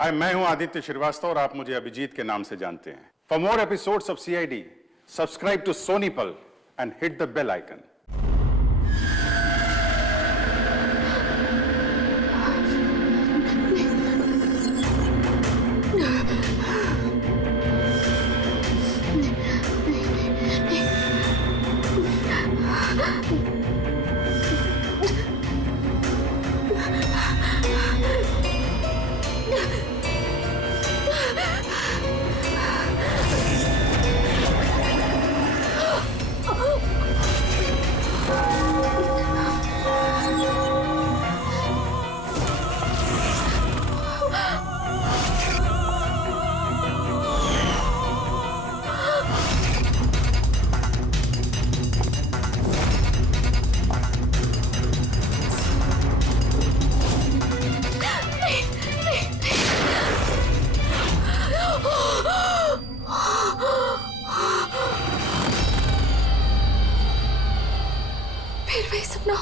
हाय, मैं हूं आदित्य श्रीवास्तव और आप मुझे अभिजीत के नाम से जानते हैं। For more episodes of CID, subscribe to Sony Pal and hit the bell icon. फिर वही सपना।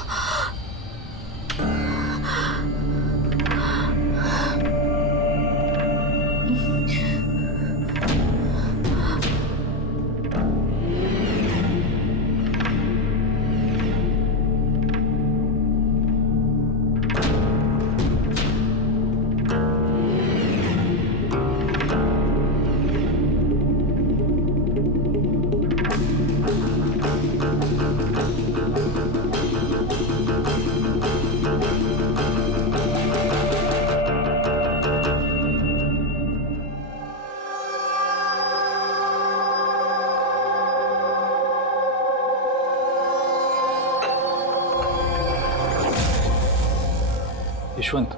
यशवंत,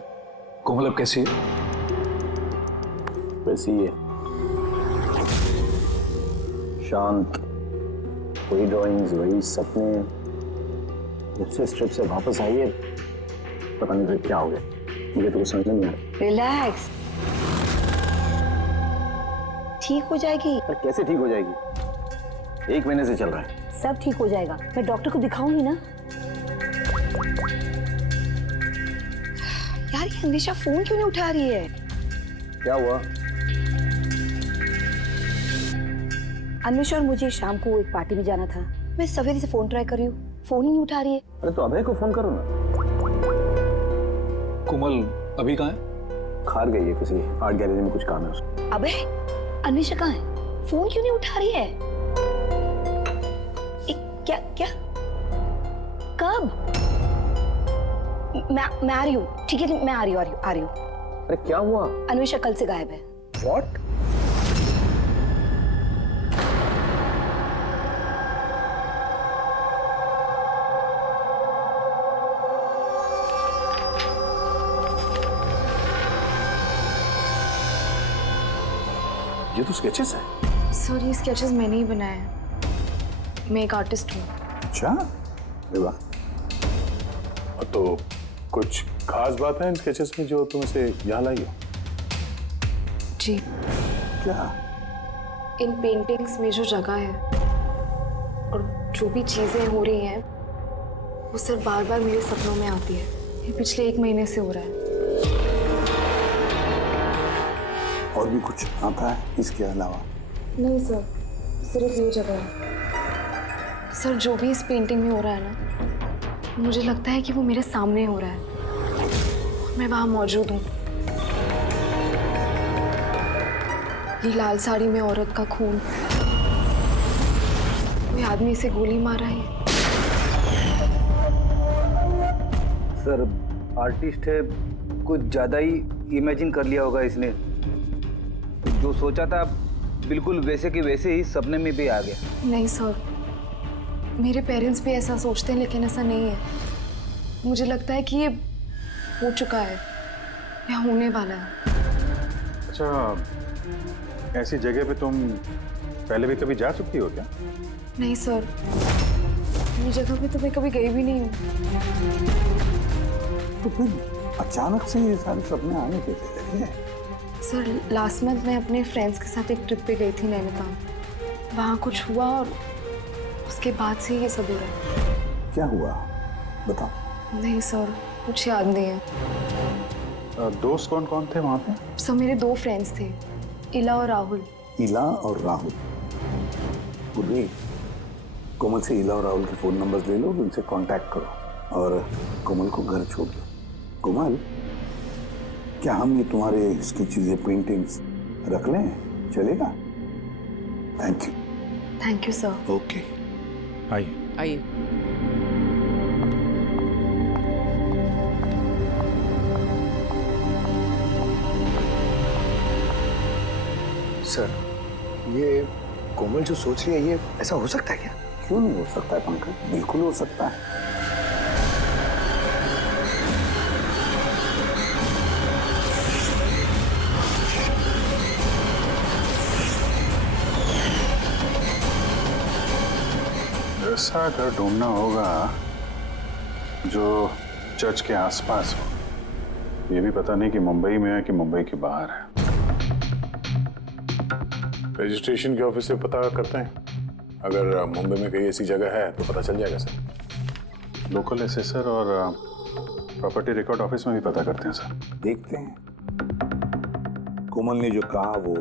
कोमल अब कैसी है? वैसी ही है, शांत। वही ड्राइंग्स, वही सपने। जब से ट्रिप से वापस आई है, पता नहीं फिर क्या हो गया। मुझे तो कुछ समझ नहीं आ रहा। रिलैक्स, ठीक हो जाएगी। पर कैसे ठीक हो जाएगी? 1 महीने से चल रहा है। सब ठीक हो जाएगा, मैं डॉक्टर को दिखाऊंगी ना। यार ये अन्वेषा फोन क्यों नहीं उठा रही है? क्या हुआ? अन्वेषा और मुझे शाम को एक पार्टी में जाना था। मैं सवेरे से फोन ट्राई कर रही हूँ, फोन ही नहीं उठा रही है। अरे तो अभय को फोन करो ना। कोमल अभी कहाँ है? खार गई है, किसी आर्ट गैलरी में कुछ काम है उसको। अबे अन्वेषा कहाँ है? फोन क्यों नहीं उठा रही है? क्या क्या कब? मैं आ रही हूँ, ठीक है मैं आ रही हूँ। अरे क्या हुआ? अन्वेषा कल से गायब है। What? ये तो स्केचेस है। सर ये स्केचेस मैंने ही बनाए हैं। मैं एक आर्टिस्ट हूँ। अच्छा, अरे वाह। तो कुछ खास बात है इन स्केचेस में जो तुम इसे यहाँ लाई हो? जी, क्या? इन पेंटिंग्स में जो जगह है और जो भी चीजें हो रही हैं वो सर बार बार मेरे सपनों में आती है। ये पिछले 1 महीने से हो रहा है। और भी कुछ आता है इसके अलावा? नहीं सर, सिर्फ ये जगह है। सर जो भी इस पेंटिंग में हो रहा है ना, मुझे लगता है कि वो मेरे सामने हो रहा है। मैं वहां मौजूद हूँ। ये लाल साड़ी में औरत का खून, कोई आदमी इसे गोली मार रहा है। सर आर्टिस्ट है, कुछ ज़्यादा ही इमेजिन कर लिया होगा इसने। जो सोचा था बिल्कुल वैसे के वैसे ही सपने में भी आ गया। नहीं सर, मेरे पेरेंट्स भी ऐसा सोचते हैं लेकिन ऐसा नहीं है। मुझे लगता है कि ये हो चुका है या होने वाला है। अच्छा, ऐसी जगह पे तुम पहले भी कभी जा चुकी हो क्या? नहीं सर, ये जगह पे तो मैं कभी गई भी नहीं हूँ। तो फिर अचानक से ये सारे सपने आने कैसे लगे? सर लास्ट मंथ मैं अपने फ्रेंड्स के साथ एक ट्रिप पे गई थी नैनीताल। वहाँ कुछ हुआ और उसके बाद से ये सब हो रहा है। क्या हुआ बताओ। नहीं सर, कुछ याद नहीं है। दोस्त कौन कौन थे वहाँ पे? सर मेरे 2 फ्रेंड्स थे, इला और राहुल। इला और राहुल। पूर्वी, कोमल से इला और राहुल के फोन नंबर्स ले लो, उनसे कांटेक्ट करो और कोमल को घर छोड़ दो। कोमल, क्या हम ये तुम्हारे इसकी चीजें, पेंटिंग्स रख लें? चलेगा? Thank you. Thank you sir. Okay, आइए। आइए। सर, ये कोमल जो सोच रही है, ये ऐसा हो सकता है क्या? क्यों नहीं हो सकता है पंकज? बिल्कुल हो सकता है। ऐसा घर ढूंढना होगा जो चर्च के आसपास हो। ये भी पता नहीं कि मुंबई में है कि मुंबई के बाहर है। रजिस्ट्रेशन के ऑफिस से पता करते हैं, अगर मुंबई में कहीं ऐसी जगह है तो पता चल जाएगा सर। लोकल एसेसर और प्रॉपर्टी रिकॉर्ड ऑफिस में भी पता करते हैं सर। देखते हैं कोमल ने जो कहा वो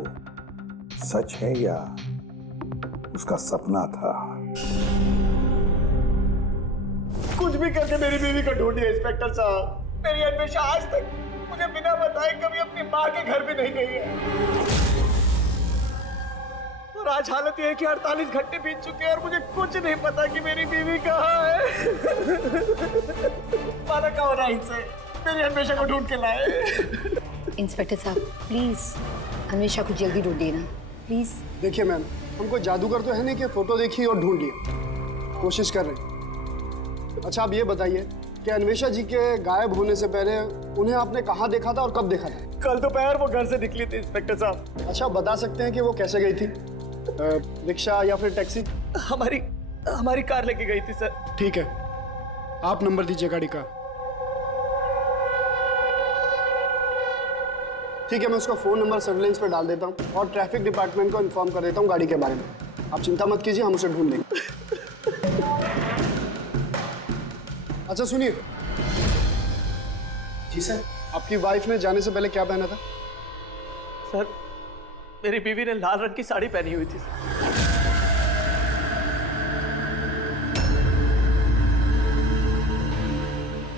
सच है या उसका सपना था। कुछ भी करके मेरी बीवी को ढूंढिए इंस्पेक्टर साहब। मेरी अन्वेषा आज तक मुझे बिना बताए कभी अपनी माँ के घर भी नहीं गई है। और आज हालत ये है कि 48 घंटे बीत चुके हैं और मुझे कुछ नहीं पता कि मेरी बीवी कहाँ है। माना कहाँ हो रहा है इनसे? मेरी अन्वेषा को ढूंढ के लाए। इंस्पेक्टर साहब प्लीज अन्वेषा को जल्दी ढूंढिए ना, प्लीज। देखिए मैम, हमको जादूगर तो है नहीं कि फोटो देखी और ढूंढ लिया। कोशिश कर रहे हैं। अच्छा आप ये बताइए कि अन्वेषा जी के गायब होने से पहले उन्हें आपने कहाँ देखा था और कब देखा था? कल दोपहर वो घर से निकली थी इंस्पेक्टर साहब। अच्छा आप बता सकते हैं कि वो कैसे गई थी? रिक्शा या फिर टैक्सी? हमारी कार लेके गई थी सर। ठीक है, आप नंबर दीजिए गाड़ी का। ठीक है, मैं उसका फोन नंबर सर्विलेंस पे डाल देता हूँ और ट्रैफिक डिपार्टमेंट को इन्फॉर्म कर देता हूँ गाड़ी के बारे में। आप चिंता मत कीजिए, हम उसे ढूंढ लेंगे। अच्छा सुनिए। जी सर। आपकी वाइफ ने जाने से पहले क्या पहना था? सर मेरी बीवी ने लाल रंग की साड़ी पहनी हुई थी।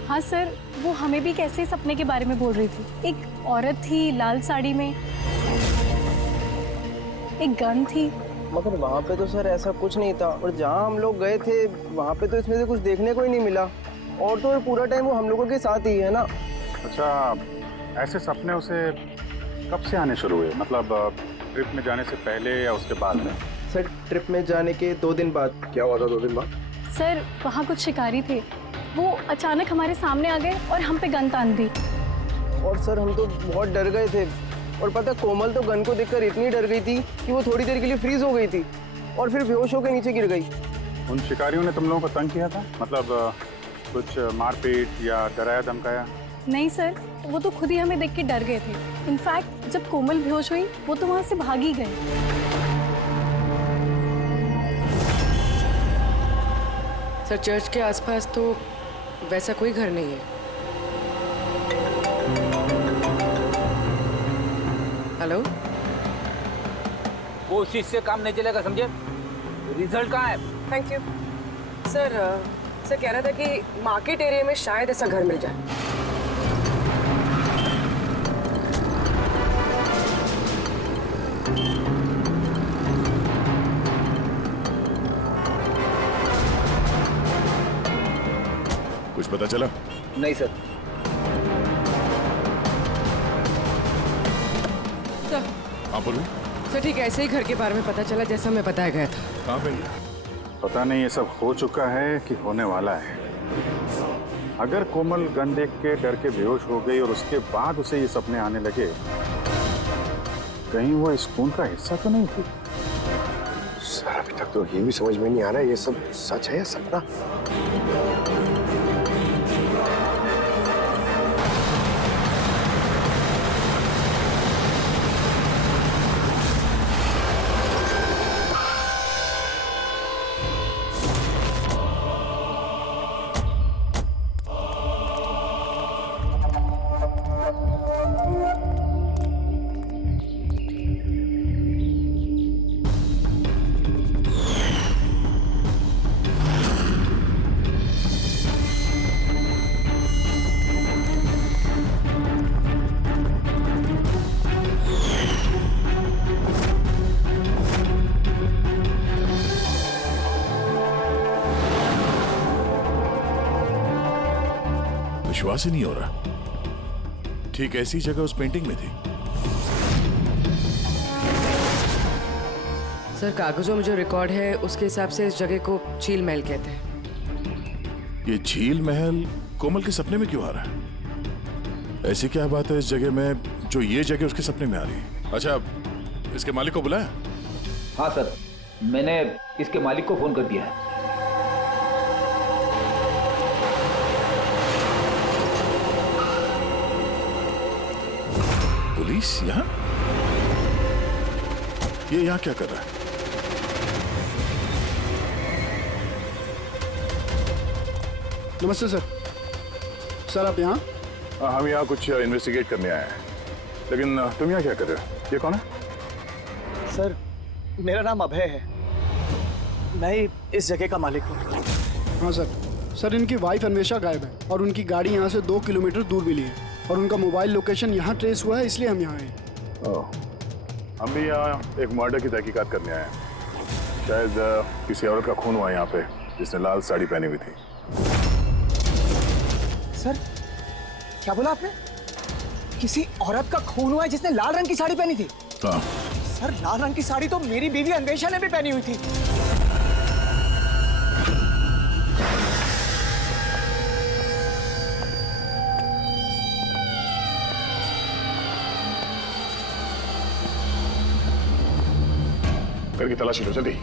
हाँ सर, वो हमें भी कैसे सपने के बारे में बोल रही थी। एक औरत थी लाल साड़ी में, एक गन थी। मगर वहाँ पे तो सर ऐसा कुछ नहीं था, और जहाँ हम लोग गए थे वहाँ पे तो इसमें से कुछ देखने को ही नहीं मिला। और तो पूरा टाइम वो हम लोगों के साथ ही है ना। अच्छा, ऐसे सपने उसे कब से आने शुरू हुए? मतलब ट्रिप में जाने से पहले या उसके बाद में? सर ट्रिप में जाने के 2 दिन बाद। क्या हुआ था 2 दिन बाद? सर वहाँ कुछ शिकारी थे, वो अचानक हमारे सामने आ गए और हम पे गन तान दी। और सर हम तो बहुत डर गए थे, और पता कोमल तो गन को देखकर इतनी डर गई थी कि वो थोड़ी देर के लिए फ्रीज हो गई थी और फिर बेहोश होकर नीचे गिर गई। उन शिकारियों ने तुम लोगों को तंग किया था? मतलब कुछ मारपीट या डराया धमकाया? नहीं सर, वो तो खुद ही हमें देख के डर गए थे। इनफैक्ट जब कोमल बेहोश हुई वो तो वहाँ से भाग ही गए। सर चर्च के आसपास तो वैसा कोई घर नहीं है। हेलो, कोशिश से काम नहीं चलेगा, समझे? रिजल्ट कहाँ है? Thank you sir. सर कह रहा था कि मार्केट एरिया में शायद ऐसा घर मिल जाए। कुछ पता चला? नहीं सर। सर हाँ बोलो। सर ठीक है, ऐसे ही घर के बारे में पता चला जैसा हमें बताया गया था। कहाँ पे? पता नहीं, ये सब हो चुका है कि होने वाला है। अगर कोमल गन देख के डर के बेहोश हो गई और उसके बाद उसे ये सपने आने लगे, कहीं वो इस खून का हिस्सा तो नहीं थी? सर अभी तक तो ये भी समझ में नहीं आ रहा है ये सब सच है या सपना। विश्वास ही नहीं हो रहा। ठीक ऐसी जगह उस पेंटिंग में थी। सर, कागजों में जो रिकॉर्ड है उसके हिसाब से इस जगह को झील महल कहते हैं। ये झील महल कोमल के सपने में क्यों आ रहा है? ऐसी क्या बात है इस जगह में जो ये जगह उसके सपने में आ रही है? अच्छा, इसके मालिक को बुलाया? हाँ सर, मैंने इसके मालिक को फोन कर दिया है। पुलिस यहाँ? ये यहाँ क्या कर रहा है? नमस्ते सर। सर आप यहाँ? हम यहाँ कुछ इन्वेस्टिगेट करने आए हैं, लेकिन तुम यहाँ क्या कर रहे हो? ये कौन है? सर मेरा नाम अभय है, मैं ही इस जगह का मालिक हूँ। हाँ सर। सर इनकी वाइफ अन्वेषा गायब है और उनकी गाड़ी यहाँ से 2 किलोमीटर दूर मिली है और उनका मोबाइल लोकेशन यहाँ ट्रेस हुआ है, इसलिए हम यहाँ आए। हम भी यहाँ एक मर्डर की तहकीकात करने आए हैं। शायद किसी औरत का खून हुआ यहाँ पे जिसने लाल साड़ी पहनी हुई थी। सर क्या बोला आपने? किसी औरत का खून हुआ है जिसने लाल रंग की साड़ी पहनी थी? हाँ। सर लाल रंग की साड़ी तो मेरी बीवी अन्वेषा ने भी पहनी हुई थी। घर की तलाशी लो जल्दी।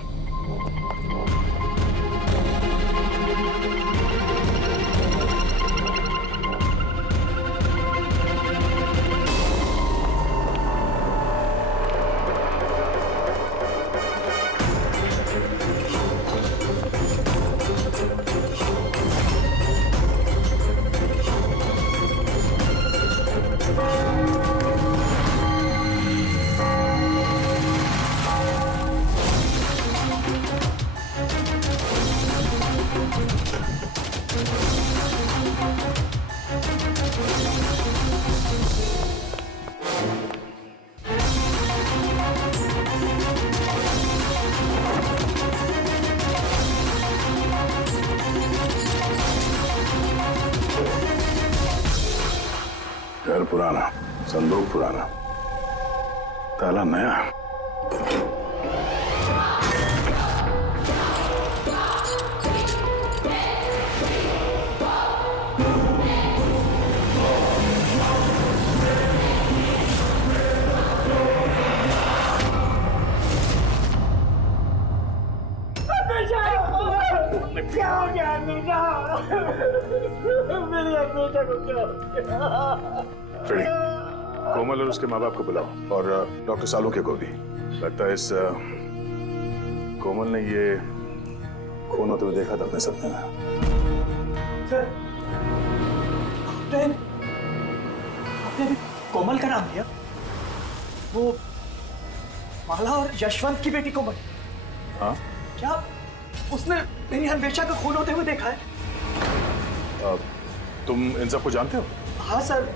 घर पुराना, संदूक पुराना, ताला नया। क्या हो गया अन्वेषा? मेरी अन्वेषा को क्या हो गया? फ्रेडी, कोमल और उसके माँ बाप को बुलाओ और डॉक्टर सालुंखे को भी। लगता है इस कोमल ने ये खून होते हुए देखा था अपने सपने में। सर आपने अभी कोमल का नाम लिया? वो माला और यशवंत की बेटी कोमल? हाँ? क्या उसने मेरी अन्वेषा का खून होते हुए देखा है? तुम इन सबको जानते हो? हाँ सर,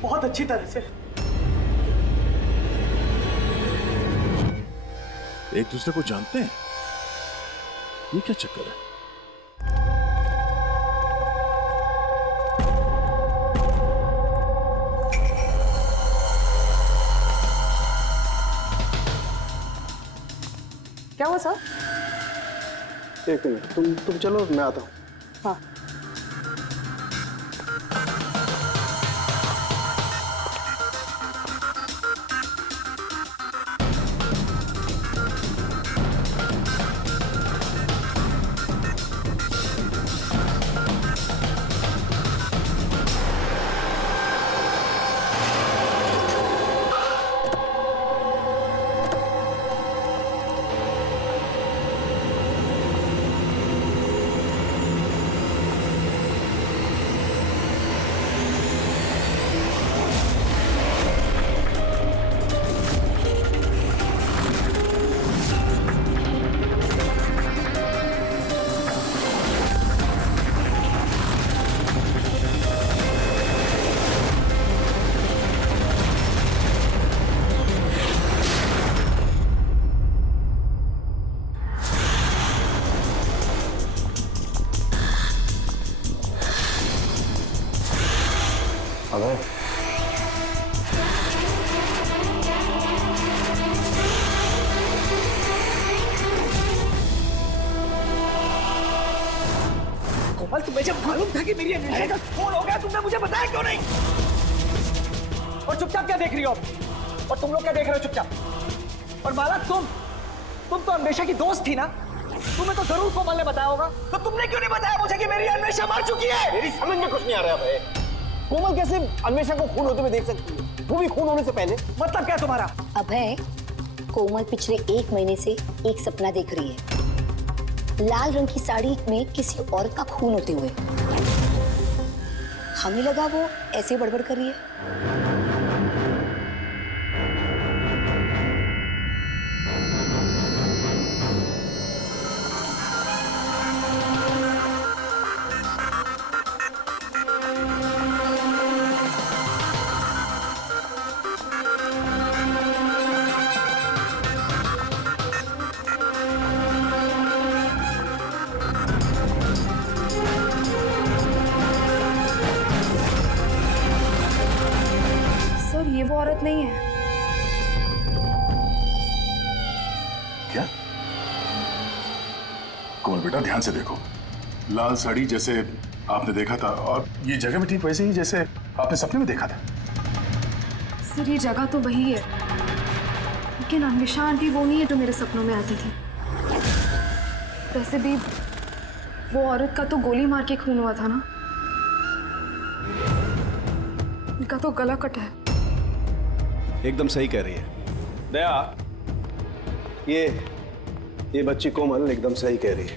बहुत अच्छी तरह से। एक दूसरे को जानते हैं? ये क्या चक्कर है? क्या हुआ सर? एक मिनट, तुम चलो, मैं आता हूँ। हाँ। अबे कोमल, तुम्हें जब मालूम था कि मेरी अन्वेषा का खून हो गया, तुमने मुझे बताया क्यों नहीं? और चुपचाप क्या देख रही हो आप? और तुम लोग क्या देख रहे हो चुपचाप? और माला, तुम तो अन्वेषा की दोस्त थी ना? तुम्हें तो जरूर कोमल ने बताया होगा, तो तुमने क्यों नहीं बताया मुझे कि मेरी अन्वेषा मर चुकी है? मेरी समझ में कुछ नहीं आ रहा भाई। कोमल कैसे अन्वेषा को खून होते हुए देख सकती है, वो भी खून होने से पहले? मतलब क्या तुम्हारा? अभय, कोमल पिछले 1 महीने से एक सपना देख रही है, लाल रंग की साड़ी में किसी औरत का खून होते हुए। हमें लगा वो ऐसे बड़बड़ कर रही है। सर, ये वो औरत नहीं है। क्या? कोमल बेटा, ध्यान से देखो। लाल साड़ी जैसे आपने देखा था, और ये जगह भी ठीक वैसे ही जैसे आपने सपने में देखा था। सर, ये जगह तो वही है, लेकिन अन्वेषा आंटी वो नहीं है जो मेरे सपनों में आती थी। वैसे भी वो औरत का तो गोली मार के खून हुआ था ना, उनका तो गला कटा है। एकदम सही कह रही है दया, ये बच्ची कोमल एकदम सही कह रही है।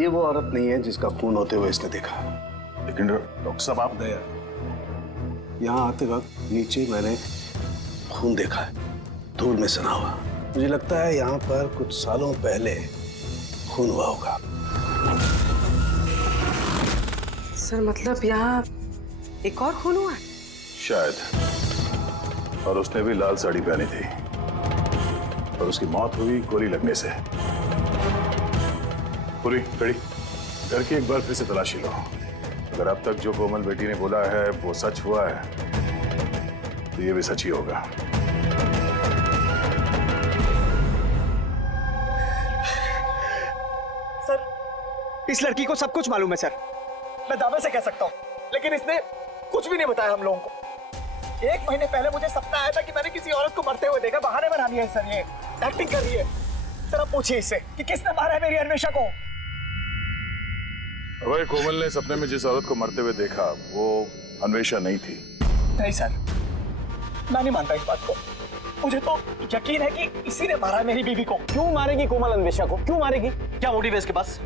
ये वो औरत नहीं है जिसका खून होते हुए इसने देखा। लेकिन डॉक्टर साहब, आप दया, यहाँ आते वक्त नीचे मैंने खून देखा है, धूल में सना हुआ। मुझे लगता है यहाँ पर कुछ सालों पहले खून हुआ होगा। सर, मतलब यहाँ एक और खून हुआ है? शायद, और उसने भी लाल साड़ी पहनी थी, और उसकी मौत हुई गोली लगने से। पूरी खड़ी करके एक बार फिर से तलाशी लो। अगर अब तक जो कोमल बेटी ने बोला है वो सच हुआ है, तो ये भी सच ही होगा। सर, इस लड़की को सब कुछ मालूम है सर, मैं दावे से कह सकता हूँ, लेकिन इसने कुछ भी नहीं बताया हम लोगों को। 1 महीने पहले मुझे सपना आया था कि मैंने किसी औरत को मरते हुए देखा। बहाने बना रही है सर, ये एक्टिंग कर रही है। सर, आप पूछिए इससे कि किसने मारा है मेरी अन्वेषा को। अगर कोमल ने सपने में जिस औरत को मरते हुए देखा वो अन्वेषा नहीं थी। नहीं सर, मैं नहीं मानता इस बात को। मुझे तो यकीन है कि इसी ने मारा है मेरी बीवी को। क्यों मारेगी कोमल अन्वेषा को? क्यों मारेगी? क्या मोटिव है इसके पास?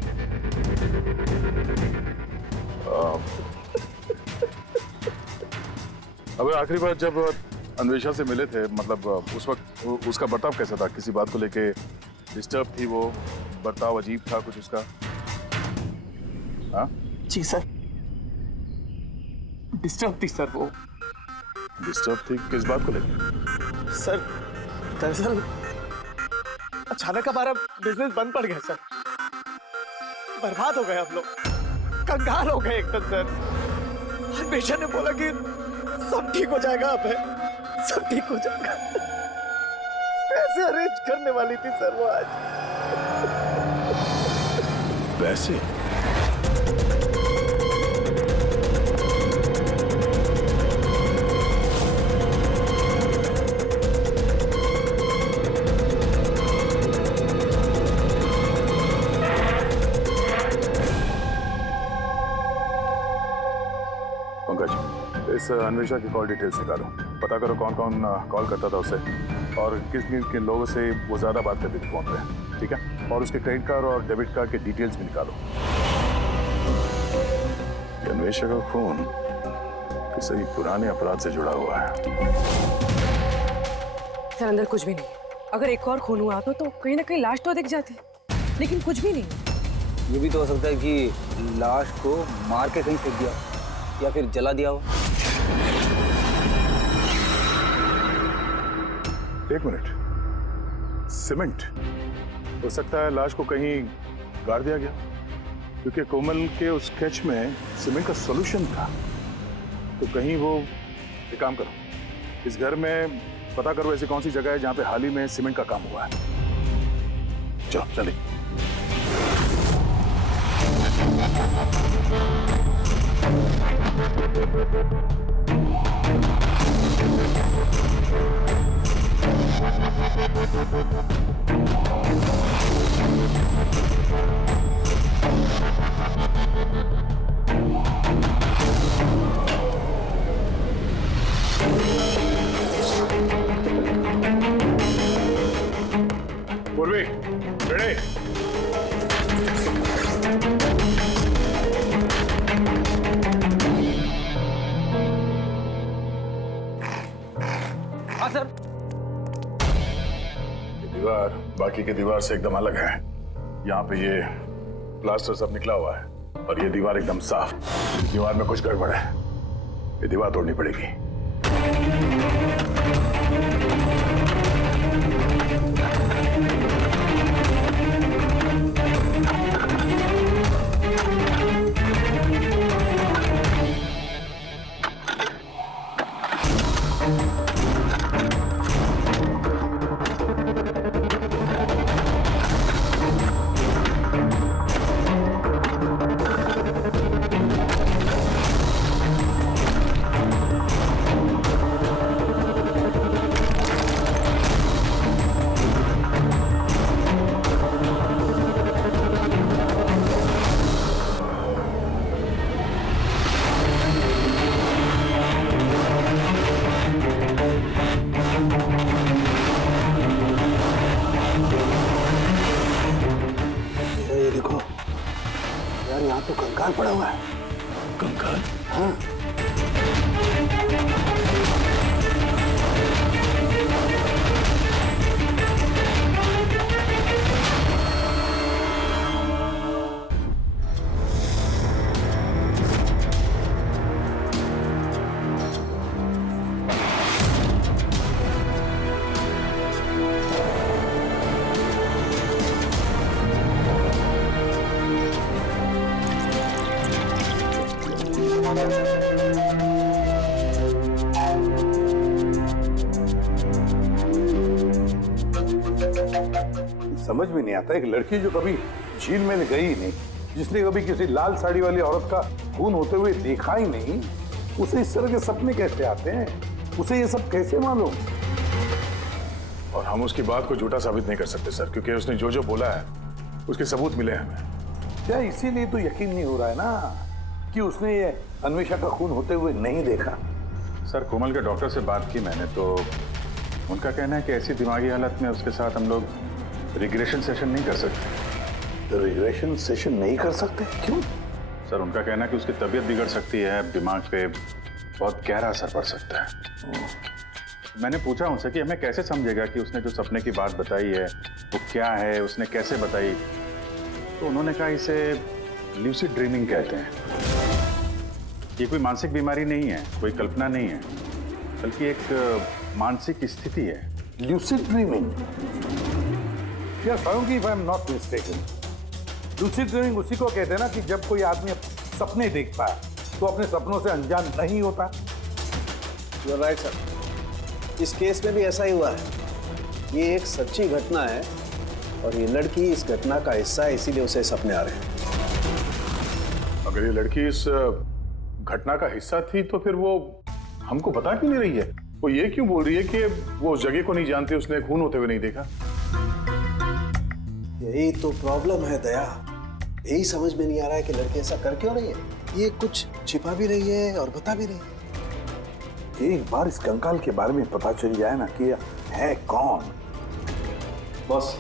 अब आखिरी बार जब अन्वेषा से मिले थे, मतलब उस वक्त उसका बर्ताव कैसा था? किसी बात को लेके डिस्टर्ब थी वो? बर्ताव अजीब था कुछ उसका? हाँ जी सर, डिस्टर्ब थी सर वो। डिस्टर्ब थी किस बात को लेके? सर, दरअसल अचानक हमारा बिजनेस बंद पड़ गया सर। बर्बाद हो गए हम लोग, कंगाल हो गए एकदम सर। अन्वेषा ने बोला कि सब ठीक हो जाएगा, अब है सब ठीक हो जाएगा। पैसे अरेंज करने वाली थी सर वो आज। वैसे पंकज, इस अन्वेषा की कॉल डिटेल्स निकालो, पता करो कौन कौन कॉल करता था उसे, और किस किन लोगों से वो ज्यादा बात करती थी फोन पे, ठीक है? और उसके क्रेडिट कार्ड और डेबिट कार्ड के डिटेल्स भी निकालो। अन्वेषा का खून किसी पुराने अपराध से जुड़ा हुआ है। सर, अंदर कुछ भी नहीं। अगर एक और खून हुआ तो कहीं ना कहीं लाश तो दिख जाती, लेकिन कुछ भी नहीं। ये भी तो हो सकता है कि लाश को मार के कहीं फेंक दिया या फिर जला दिया हो। एक मिनट, सीमेंट हो सकता है लाश को कहीं गाड़ दिया गया, क्योंकि कोमल के उस स्केच में सीमेंट का सॉल्यूशन था। तो कहीं वो एक काम करो, इस घर में पता करो ऐसी कौन सी जगह है जहां पे हाल ही में सीमेंट का काम हुआ है। चलो चलिए। पूर्वी, रेडी? हाँ सर। ये दीवार बाकी की दीवार से एकदम अलग है। यहाँ पे ये प्लास्टर सब निकला हुआ है और ये दीवार एकदम साफ। दीवार में कुछ गड़बड़ है, ये दीवार तोड़नी पड़ेगी। ये देखो यार, यहाँ तो कंकाल पड़ा हुआ है। कंकाल? हाँ। समझ में नहीं आता, एक लड़की जो कभी झील में गई ही नहीं, जिसने कभी किसी लाल साड़ी वाली औरत का खून होते हुए देखा ही नहीं, उसे इस तरह के सपने कैसे आते हैं? उसे ये सब कैसे मालूम? और हम उसकी बात को झूठा साबित नहीं कर सकते सर, क्योंकि उसने जो जो बोला है उसके सबूत मिले हैं हमें। क्या इसीलिए तो यकीन नहीं हो रहा है ना कि उसने ये अन्वेषा का खून होते हुए नहीं देखा? सर, कोमल के डॉक्टर से बात की मैंने, तो उनका कहना है कि ऐसी दिमागी हालत में उसके साथ हम लोग रिग्रेशन सेशन नहीं कर सकते। तो रिग्रेशन सेशन नहीं कर सकते? क्यों? सर, उनका कहना है कि उसकी तबीयत बिगड़ सकती है, दिमाग पे बहुत गहरा असर पड़ सकता है। मैंने पूछा उनसे कि हमें कैसे समझेगा कि उसने जो सपने की बात बताई है वो क्या है, उसने कैसे बताई, तो उन्होंने कहा इसे ल्यूसिड ड्रीमिंग कहते हैं। ये कोई मानसिक बीमारी नहीं है, कोई कल्पना नहीं है, बल्कि एक मानसिक स्थिति है। Lucid dreaming? यार Farooqui, if I am not mistaken, lucid dreaming उसी को कहते हैं ना कि जब कोई आदमी सपने देखता है तो अपने सपनों से अनजान नहीं होता। यू आर राइट सर, इस केस में भी ऐसा ही हुआ है। ये एक सच्ची घटना है और ये लड़की इस घटना का हिस्सा है, इसीलिए उसे सपने आ रहे हैं। अगर ये लड़की इस घटना का हिस्सा थी तो फिर वो हमको बता क्यों नहीं रही है? वो ये क्यों बोल रही है कि वो उस जगह को नहीं जानती, उसने खून होते हुए नहीं देखा? यही तो प्रॉब्लम है दया, यही समझ में नहीं आ रहा है कि लड़की ऐसा कर क्यों रही है। ये कुछ छिपा भी रही है और बता भी रही है। एक बार इस कंकाल के बारे में पता चल जाए ना कि है कौन। बॉस,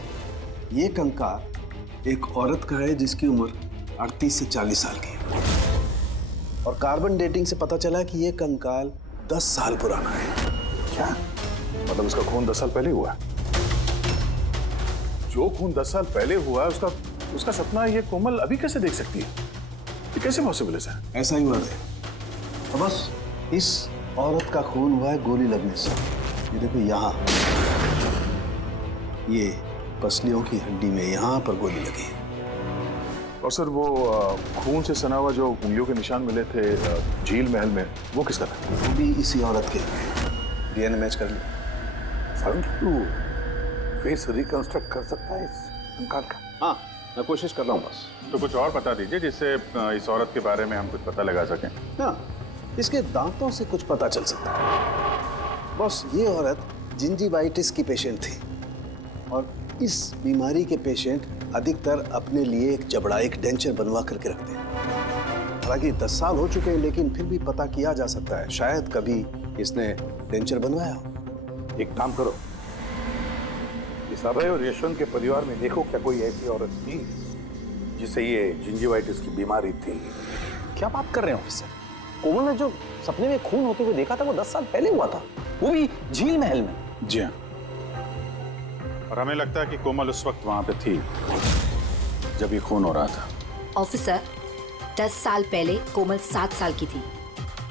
ये कंकाल एक औरत का है जिसकी उम्र 38 से 40 साल की है और कार्बन डेटिंग से पता चला कि ये कंकाल 10 साल पुराना है। क्या मतलब उसका खून 10 साल पहले हुआ? जो खून 10 साल पहले हुआ है उसका सपना ये कोमल अभी कैसे देख सकती है? ये कैसे पॉसिबल है सर? ऐसा ही हुआ है। और बस इस औरत का खून हुआ है गोली लगने से। ये देखो यहाँ, ये पसलियों की हड्डी में यहाँ पर गोली लगी। और सर वो खून से सना हुआ जो उंगलियों के निशान मिले थे झील महल में, वो किसका था? वो भी इसी औरत के डीएनए मैच कर लिया। सारंग, तू फेस रिकंस्ट्रक्ट कर सकता है इस कंकाल का? हाँ, मैं कोशिश कर रहा हूँ बस। तो कुछ और बता दीजिए जिससे इस औरत के बारे में हम कुछ पता लगा सकें। हाँ, इसके दांतों से कुछ पता चल सकता है। बस ये औरत जिंजीवाइटिस की पेशेंट थी और इस बीमारी के पेशेंट अधिकतर अपने लिए एक जबड़ा, एक डेंचर बनवा करके रखते हैं। हालांकि 10 साल हो चुके हैं लेकिन फिर भी पता किया जा सकता है, शायद कभी इसने डेंचर बनवाया हो। एक काम करो, इस अभय और यशवंत के परिवार में देखो क्या कोई ऐसी औरत थी जिसे ये जिंजीवाइटिस की बीमारी थी। क्या बात कर रहे हैं ऑफिसर? कोमल ने जो सपने में खून होते हुए देखा था वो 10 साल पहले हुआ था, वो भी झील महल में। जी हाँ, और हमें लगता है कि कोमल उस वक्त वहां पे थी जब ये खून हो रहा था। ऑफिसर, 10 साल पहले कोमल 7 साल की थी।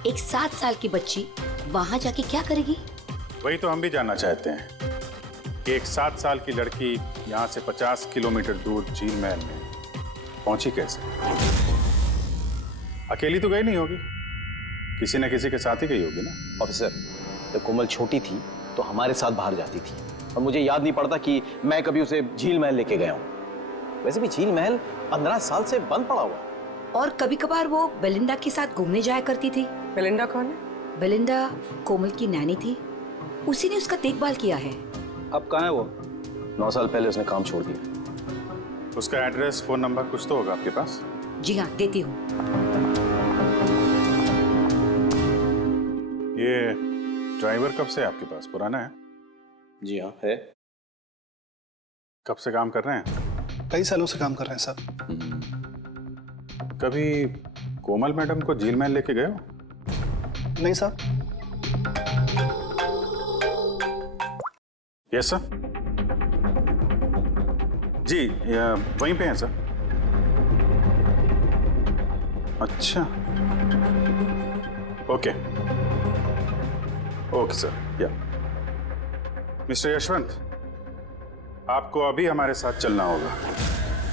एक 7 साल की बच्ची वहां जाके क्या करेगी? वही तो हम भी जानना चाहते हैं कि एक 7 साल की लड़की यहाँ से 50 किलोमीटर दूर झील महल में पहुंची कैसे? अकेली तो गई नहीं होगी, किसी न किसी के साथ ही गई होगी ना। ऑफिसर, जब कोमल छोटी थी तो हमारे साथ बाहर जाती थी और मुझे याद नहीं पड़ता कि मैं कभी उसे झील महल लेके गया हूँ। वैसे भी झील महल 15 साल से बंद पड़ा हुआ। और कभी कभार वो बेलिंडा के साथ घूमने जाया करती थी। बेलिंडा कौन है? बेलिंडा कोमल की नैनी थी, उसी ने उसका देखभाल किया है। अब कहाँ है वो? 9 साल पहले उसने काम छोड़ दिया। उसका एड्रेस, फोन नंबर कुछ तो होगा आपके पास? जी हाँ, देती हूँ। ये ड्राइवर कब से आपके पास? पुराना है? जी हाँ, है। कब से काम कर रहे हैं? कई सालों से काम कर रहे हैं सर। कभी कोमल मैडम को झील महल लेके गए हो? नहीं सर। Yes sir. जी, वहीं पे हैं सर। अच्छा, ओके ओके सर। या मिस्टर यशवंत, आपको अभी हमारे साथ चलना होगा।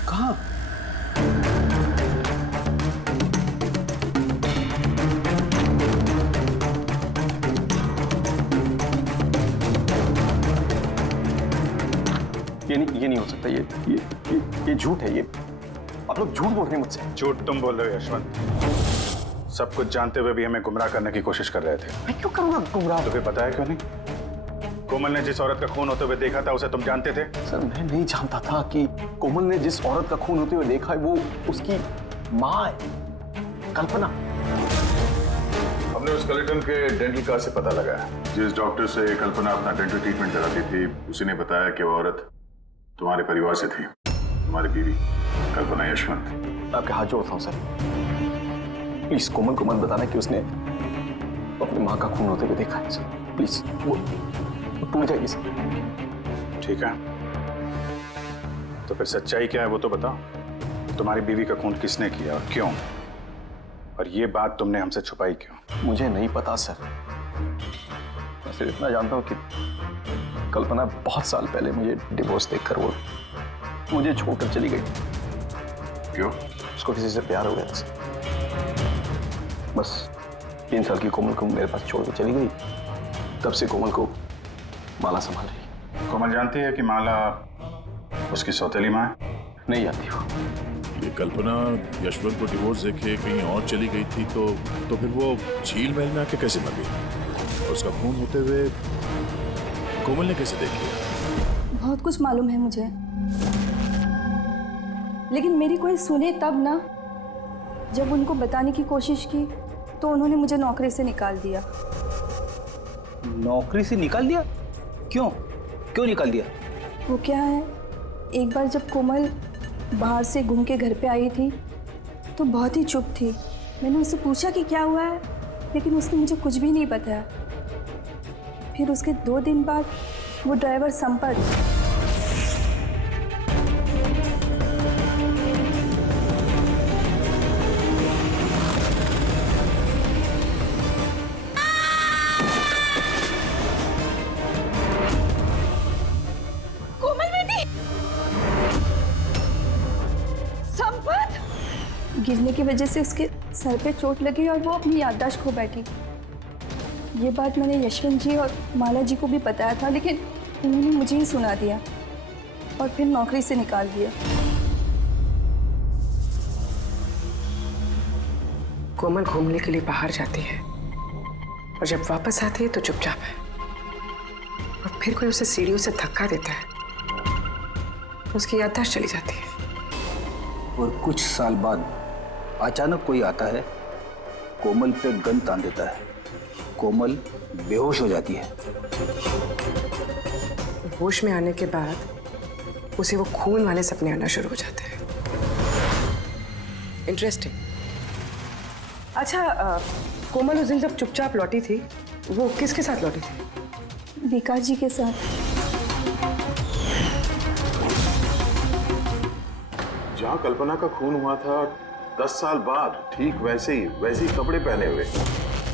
कहाँ? ये नहीं हो सकता। ये झूठ है। ये आप लोग झूठ बोल रहे हैं मुझसे। झूठ तुम बोल रहे हो यशवंत। सब कुछ जानते हुए भी हमें गुमराह करने की कोशिश कर रहे थे। मैं क्यों करूँगा गुमराह? तुम्हें पता है क्यों नहीं? कोमल ने जिस औरत का खून होते हुए देखा था उसे तुम जानते थे? सर, मैं नहीं जानता था कि कोमल ने जिस औरत का खून होते हुए देखा है वो उसकी माँ है, कल्पना। हमने उस कलेक्टर के डेंटल कार्ड से पता लगाया। जिस डॉक्टर से कल्पना अपना डेंटल ट्रीटमेंट कराती थी उसी ने बताया कि वो औरत तुम्हारे परिवार से थी, तुम्हारी बीवी कल्पना यशवंत। आपके हाथ जोड़ता हूँ सर, प्लीज कोमल को मत बताना कि उसने अपनी माँ का खून होते हुए देखा है सर। प्लीज, वो टूट जाएगी सर। ठीक है, तो फिर सच्चाई क्या है वो तो बताओ। तुम्हारी बीवी का खून किसने किया और क्यों? और ये बात तुमने हमसे छुपाई क्यों? मुझे नहीं पता सर। मैं सिर्फ इतना जानता हूँ कि कल्पना बहुत साल पहले मुझे डिवोर्स देकर वो मुझे छोड़कर चली गई। क्यों? उसको किसी से प्यार हो गया था सर। बस 3 साल की कोमल को मेरे पास छोड़ के चली गई। तब से कोमल को माला संभाल रही। कोमल जानती है कि माला उसकी सौतेली माँ है? नहीं जानती वो। ये कल्पना यशवंत को डिवोर्स देके कहीं और चली गई थी तो फिर वो झील महल में आके कैसे मर गई? और उसका खून होते हुए कोमल ने कैसे देख लिया? बहुत कुछ मालूम है मुझे, लेकिन मेरी कोई सुने तब ना। जब उनको बताने की कोशिश की तो उन्होंने मुझे नौकरी से निकाल दिया। नौकरी से निकाल दिया? क्यों? क्यों निकाल दिया? वो क्या है, एक बार जब कोमल बाहर से घूम के घर पे आई थी तो बहुत ही चुप थी। मैंने उससे पूछा कि क्या हुआ है, लेकिन उसने मुझे कुछ भी नहीं बताया। फिर उसके 2 दिन बाद वो ड्राइवर संपत कोमल बेटी, संपत। गिरने की वजह से उसके सर पे चोट लगी और वो अपनी याददाश्त खो बैठी। ये बात मैंने यशवंत जी और माला जी को भी बताया था, लेकिन उन्होंने मुझे ही सुना दिया और फिर नौकरी से निकाल दिया। कोमल घूमने के लिए बाहर जाती है और जब वापस आती है तो चुपचाप है, और फिर कोई उसे सीढ़ियों से धक्का देता है, उसकी याददाश्त चली जाती है। और कुछ साल बाद अचानक कोई आता है, कोमल पे गन तान देता है, कोमल बेहोश हो जाती है। होश में आने के बाद उसे वो खून वाले सपने आना शुरू हो जाते हैं। इंटरेस्टिंग। अच्छा, कोमल उस दिन जब चुपचाप लौटी थी, वो किसके साथ लौटी थी? विकास जी के साथ। जहाँ कल्पना का खून हुआ था 10 साल बाद, ठीक वैसे ही कपड़े पहने हुए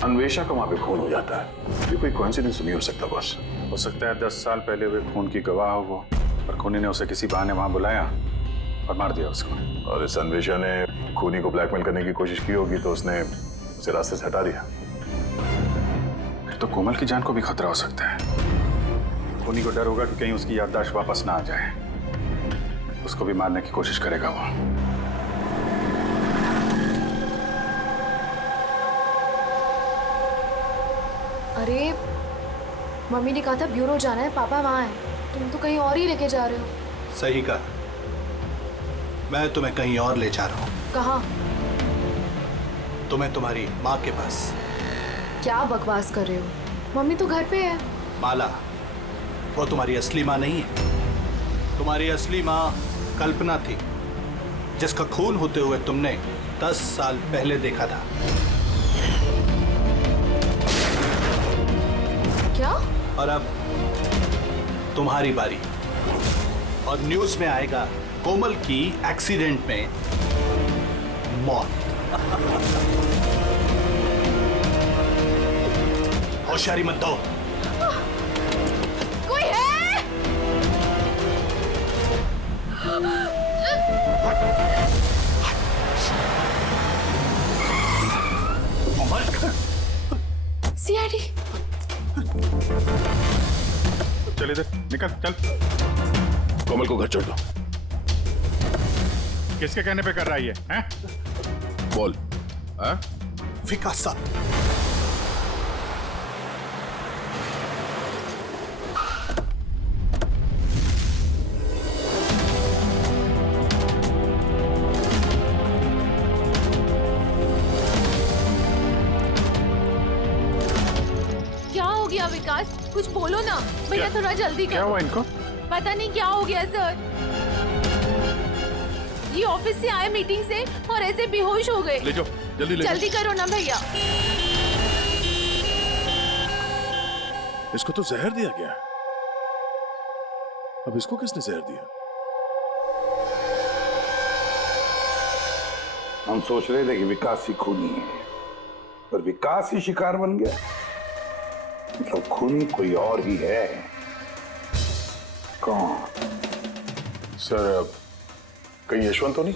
अन्वेषा का वहां पे खून हो जाता है। ये कोई कोइंसिडेंस नहीं हो सकता बॉस। हो सकता है 10 साल पहले हुए खून की गवाह हो वो, और खूनी ने उसे किसी बहाने वहां बुलाया और मार दिया उसको। और इस अन्वेषा ने खूनी को ब्लैकमेल करने की कोशिश की होगी तो उसने उसे रास्ते से हटा दिया। फिर तो कोमल की जान को भी खतरा हो सकता है। खूनी को डर होगा कि कहीं उसकी याददाश्त वापस ना आ जाए, उसको भी मारने की कोशिश करेगा वो। अरे मम्मी ने कहा था ब्यूरो जाना है, पापा वहाँ हैं। तुम तो कहीं और ही लेके जा रहे हो। सही कहा, मैं तुम्हें कहीं और ले जा रहा हूँ। कहाँ? तुम्हें तुम्हारी माँ के पास। क्या बकवास कर रहे हो? मम्मी तो घर पे है। माला, वो तुम्हारी असली माँ नहीं है। तुम्हारी असली माँ कल्पना थी, जिसका खून होते हुए तुमने 10 साल पहले देखा था। क्या? और अब तुम्हारी बारी, और न्यूज़ में आएगा कोमल की एक्सीडेंट में मौत। होशियारी मत दो। कोई है? सीआईडी। चल इधर निकल, चल। कोमल को घर छोड़ दो। किसके कहने पे कर रहा है ये? हैं? बोल। हाँ? विकास साहब, क्या हो गया विकास? कुछ बोलो ना भैया, थोड़ा जल्दी करो। क्या हुआ इनको? पता नहीं क्या हो गया सर। ये ऑफिस से आए मीटिंग से और ऐसे बेहोश हो गए। ले जाओ, जल्दी ले जल्दी करो ना भैया। इसको तो जहर दिया गया। अब इसको किसने जहर दिया? हम सोच रहे थे कि विकास ही खूनी है, पर विकास ही शिकार बन गया। मतलब खूनी कोई और ही है। कौन? सर, कहीं यशवंत तो नहीं?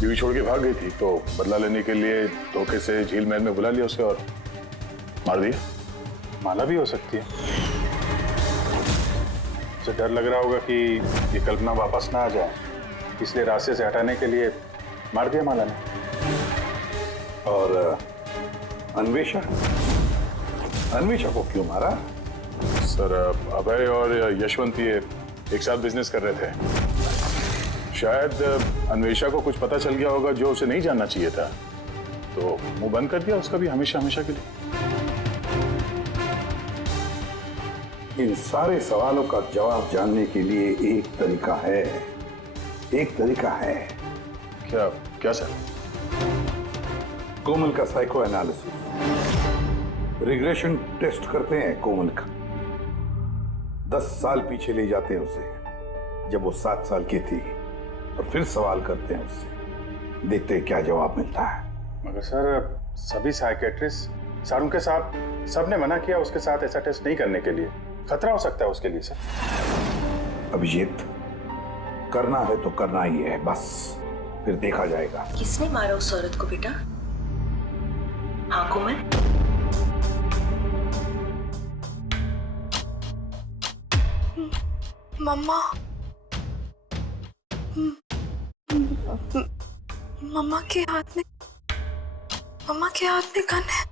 बीवी छोड़ के भाग गई थी तो बदला लेने के लिए धोखे से झील महल में बुला लिया उसे और मार दिया। माला भी हो सकती है। उसे डर लग रहा होगा कि ये कल्पना वापस ना आ जाए, इसलिए रास्ते से हटाने के लिए मार दिया माला ने। और अन्वेषा? अन्वेषा को क्यों मारा? सर, अभय और यशवंत ये एक साथ बिजनेस कर रहे थे। शायद अन्वेषा को कुछ पता चल गया होगा जो उसे नहीं जानना चाहिए था, तो मुंह बंद कर दिया उसका भी हमेशा हमेशा के लिए। इन सारे सवालों का जवाब जानने के लिए एक तरीका है। एक तरीका है। क्या क्या सर? कोमल का साइको एनालिसिस। रिग्रेशन टेस्ट करते हैं कोमल का। 10 साल पीछे ले जाते हैं उसे, जब वो 7 साल की थी, और फिर सवाल करते हैं उससे, देखते हैं क्या जवाब मिलता है। मगर सर, सभी साइकेट्रिस्ट सर उनके साथ सबने मना किया उसके साथ ऐसा टेस्ट नहीं करने के लिए। खतरा हो सकता है उसके लिए सर। अभिजीत, करना है तो करना ही है, बस फिर देखा जाएगा। किसने मारा उस औरत को बेटा? हाँ कोमल? मम्मा, मम्मा के हाथ में गन है।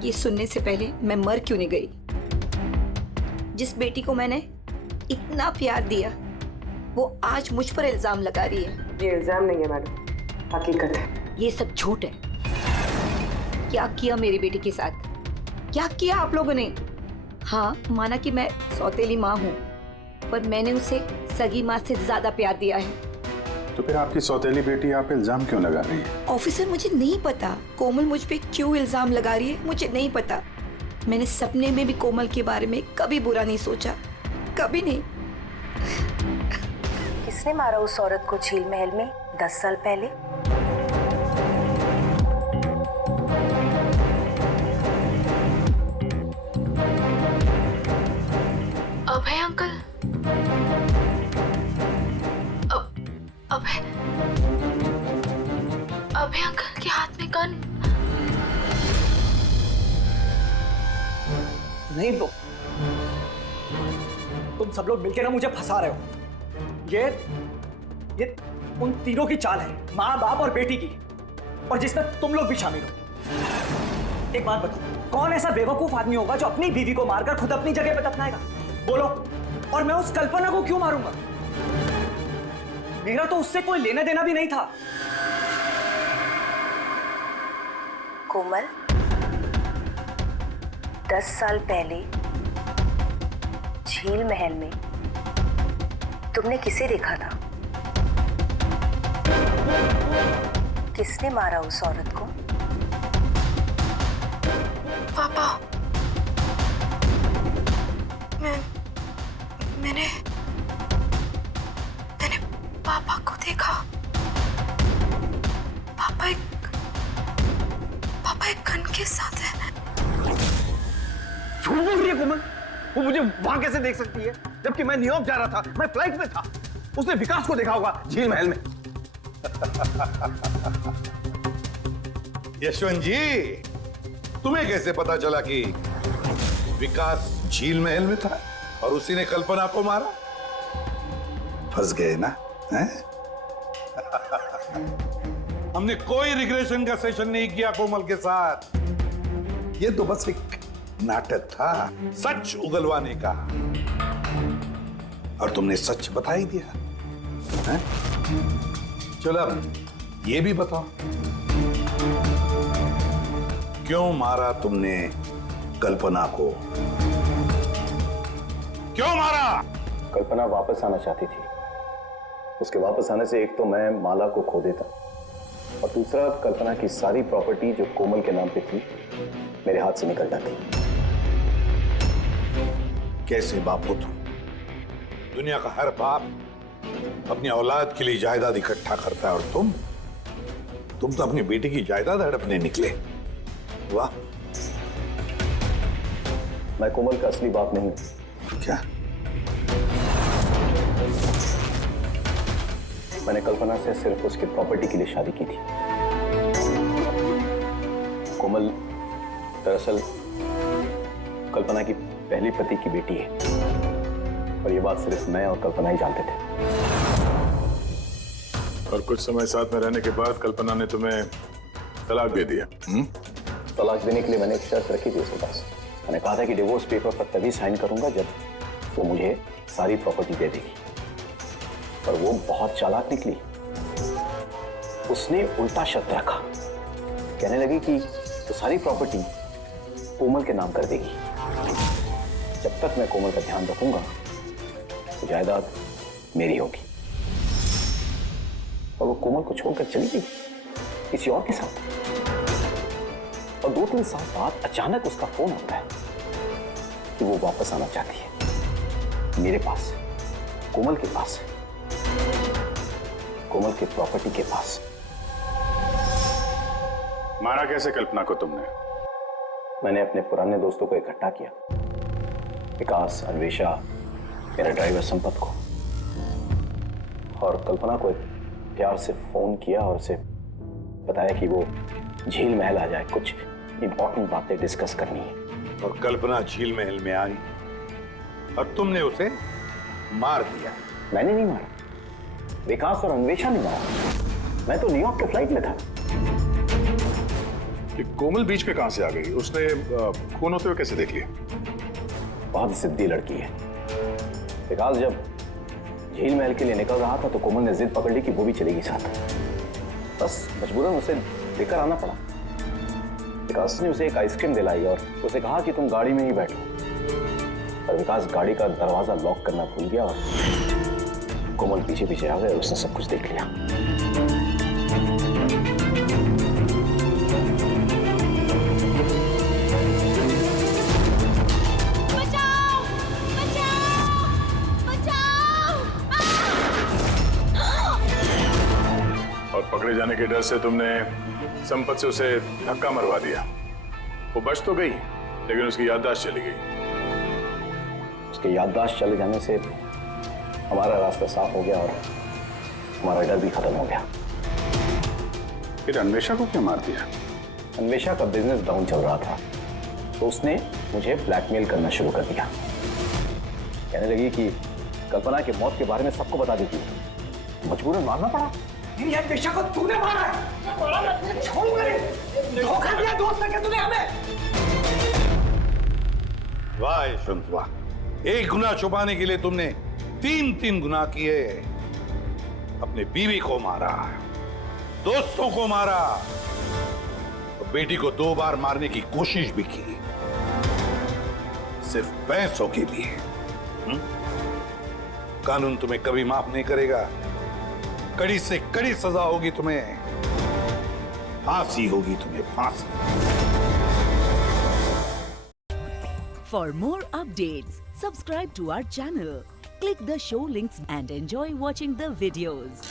ये सुनने से पहले मैं मर क्यों नहीं गई? जिस बेटी को मैंने इतना प्यार दिया वो आज मुझ पर इल्जाम लगा रही है। ये इल्जाम नहीं है मैडम, हकीकत है। ये सब झूठ है। क्या किया मेरी बेटी के साथ? क्या किया आप लोगों ने? हाँ, माना कि मैं सौतेली माँ हूँ, पर मैंने उसे सगी माँ से ज्यादा प्यार दिया है। तो फिर आपकी सौतेली बेटी आप इल्जाम क्यों लगा रही है? ऑफिसर, मुझे नहीं पता कोमल मुझ पे क्यों इल्जाम लगा रही है, मुझे नहीं पता। मैंने सपने में भी कोमल के बारे में कभी बुरा नहीं सोचा, कभी नहीं। किसने मारा उस औरत को झील महल में 10 साल पहले? अभय अंकल, अभय अंकल के हाथ में गन। नहीं तो तुम सब लोग मिलकर ना मुझे फंसा रहे हो। ये उन तीनों की चाल है, माँ बाप और बेटी की, और जिसमें तुम लोग भी शामिल हो। एक बात बताओ, कौन ऐसा बेवकूफ आदमी होगा जो अपनी बीवी को मारकर खुद अपनी जगह पर दफनाएगा? बोलो। और मैं उस कल्पना को क्यों मारूंगा? मेरा तो उससे कोई लेना देना भी नहीं था। कोमल, 10 साल पहले झील महल में तुमने किसे देखा था? किसने मारा उस औरत को? पापा, मैंने पापा को देखा। पापा एक गन के साथ है। झूठ बोल रही है कोमल। वो मुझे वहां कैसे देख सकती है जबकि मैं न्यूयॉर्क जा रहा था, मैं फ्लाइट में था। उसने विकास को देखा होगा झील महल में। यशवंत जी, तुम्हें कैसे पता चला कि विकास झील महल में था और उसी ने कल्पना को मारा? फंस गए ना? हैं? हमने कोई रिग्रेशन का सेशन नहीं किया कोमल के साथ। ये तो बस एक नाटक था सच उगलवाने का, और तुमने सच बता ही दिया। हैं? चलो अब ये भी बताओ, क्यों मारा तुमने कल्पना को? क्यों मारा? कल्पना वापस आना चाहती थी। उसके वापस आने से एक तो मैं माला को खो देता, और दूसरा कल्पना की सारी प्रॉपर्टी जो कोमल के नाम पे थी मेरे हाथ से निकल जाती। कैसे बाप हो तुम? दुनिया का हर बाप अपनी औलाद के लिए जायदाद इकट्ठा करता है, और तुम तो अपनी बेटी की जायदाद हड़पने निकले। वाह। मैं कोमल का असली बाप नहीं हूं। क्या? मैंने कल्पना से सिर्फ उसकी प्रॉपर्टी के लिए शादी की थी। कोमल दरअसल कल्पना की पहली पति की बेटी है, और ये बात सिर्फ मैं और कल्पना ही जानते थे। और कुछ समय साथ में रहने के बाद कल्पना ने तुम्हें तलाक दे दिया? तलाक देने के लिए मैंने एक शर्त रखी थी उसके पास। मैंने कहा था कि डिवोर्स पेपर पर तभी साइन करूंगा जब वो मुझे सारी प्रॉपर्टी दे देगी। पर वो बहुत चालाक निकली। उसने उल्टा शर्त रखा, कहने लगी कि तो सारी प्रॉपर्टी कोमल के नाम कर देगी। जब तक मैं कोमल का ध्यान रखूंगा तो जायदाद मेरी होगी। और वो कोमल को छोड़कर चली गई किसी और के साथ। और 2-3 साल बाद अचानक उसका फोन आता है कि वो वापस आना चाहती है मेरे पास, कोमल के पास, कोमल के प्रॉपर्टी के पास। मारा कैसे कल्पना को तुमने? मैंने अपने पुराने दोस्तों को इकट्ठा किया, विकास, अन्वेषा, मेरे ड्राइवर संपत को और कल्पना को प्यार से फोन किया और उसे बताया कि वो झील महल आ जाए, कुछ इंपॉर्टेंट बातें डिस्कस करनी है। और कल्पना झील महल में आई और तुमने उसे मार दिया। मैंने नहीं मारा, विकास और अन्वेषा ने मारा। मैं तो न्यूयॉर्क के फ्लाइट में था। कि कोमल बीच पे कहां से आ गई? उसने खून होते हुए कैसे देख लिया? बहुत जिद्दी लड़की है। विकास जब झील महल के लिए निकल रहा था तो कोमल ने जिद पकड़ ली कि वो भी चलेगी साथ। बस मजबूरन उसे लेकर आना पड़ा। विकास ने उसे एक आइसक्रीम दिलाई और उसे कहा कि तुम गाड़ी में ही बैठो, पर विकास गाड़ी का दरवाजा लॉक करना भूल गया और कोमल पीछे पीछे आ गए और उसने सब कुछ देख लिया। और पकड़े जाने के डर से तुमने संपत से उसे धक्का मरवा दिया। वो बच तो गई लेकिन उसकी याददाश्त चली गई। उसकी याददाश्त चले जाने से हमारा रास्ता साफ हो गया और हमारा डर भी खत्म हो गया। फिर अन्वेषा को क्यों मार दिया? अन्वेषा का बिजनेस डाउन चल रहा था तो उसने मुझे ब्लैकमेल करना शुरू कर दिया। कहने लगी कि कल्पना की मौत के बारे में सबको बता देती है। मजबूरन मारना पड़ा। अन्वेषा को तूने मारा है। छोड़ मेरे, धोखा दिया दोस्त ने तूने हमें। वाह यशवंत वाह, एक गुनाह छुपाने के लिए तुमने 3 गुनाह किए। अपने बीवी को मारा, दोस्तों को मारा और बेटी को 2 बार मारने की कोशिश भी की, सिर्फ पैसों के लिए। कानून तुम्हें कभी माफ नहीं करेगा। कड़ी से कड़ी सजा होगी तुम्हें, फांसी होगी तुम्हें, फांसी। For more updates, subscribe to our channel, click the show links and enjoy watching the videos.